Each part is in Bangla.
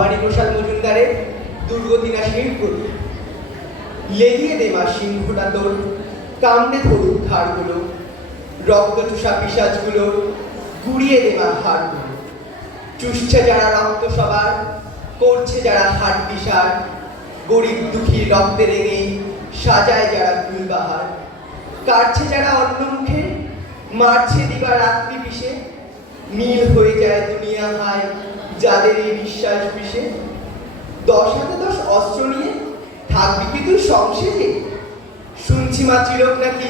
ভবানী প্রসাদ মজুমদারের দুর্গতি নাশিনীর প্রতি লেলিয়ে দে মা সিংহটা তোর কামড়ে ধরুক ধারগুলো রক্ত চুষা পিসাজগুলো, গুড়িয়ে দে মা হাড়গুলো। চুষছে যারা রক্ত সবার, করছে যারা হাট বিসার গরিব দুঃখী রক্তে রেঙে সাজায় যারা ফুলবাহার কাটছে যারা অন্য মুখে, মারছে দিবা রাত্রি পিষে নীল হয়ে যায় দুনিয়া হায়। যাদের এই বিশ্বাস পিষে দশ হাতে দশ অস্ত্র নিয়ে থাকবি কি তুই সংসেজে শুনছি মা চিরক নাকি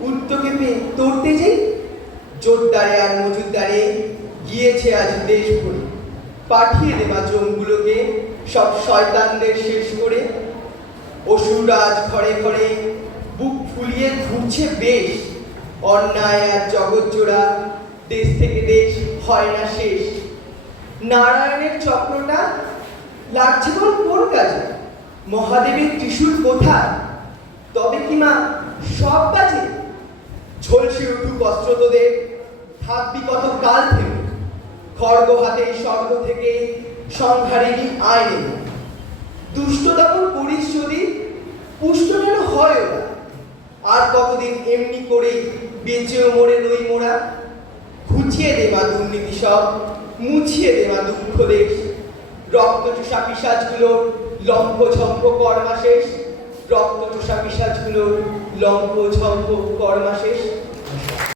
উত্তকে পেয়ে তোরতে যাই জোরদারে আর মজুদারে গিয়েছে আজ দেশ ভরে। পাঠিয়ে দেবা জমগুলোকে, সব শয়তানদের শেষ করে। অসুর আজ ঘরে ঘরে বুক ফুলিয়ে ঘুরছে বেশ। অন্যায় আর জগৎ জোড়া দেশ থেকে দেশ হয় না শেষ। নারায়ণের চক্রটা লাগছে বল কোন কাজে? মহাদেবের ত্রিশূল কোথায়? তবে কি মা সব বাজে ঝলসে উঠুক অস্ত্র তোদের, থাকবি কত কাল থেকে? খড়গ হাতে স্বর্গ থেকে সংহারিণী আইনে দুষ্ট তখন করিস যদি, পুষ্ট যেন হয় আর কতদিন এমনি করে বেঁচেও মরে রই মোরা। ঘুচিয়ে দেওয়া দুর্নীতি সব, মুছিয়ে দেওয়া দুঃখ দেশ। রক্ত চুষা পিসাজগুলোর লম্ফ ঝম্প কর্মা শেষ। রক্ত চুষা পিসাজগুলোর লম্ফ ঝম্প কর্মা শেষ।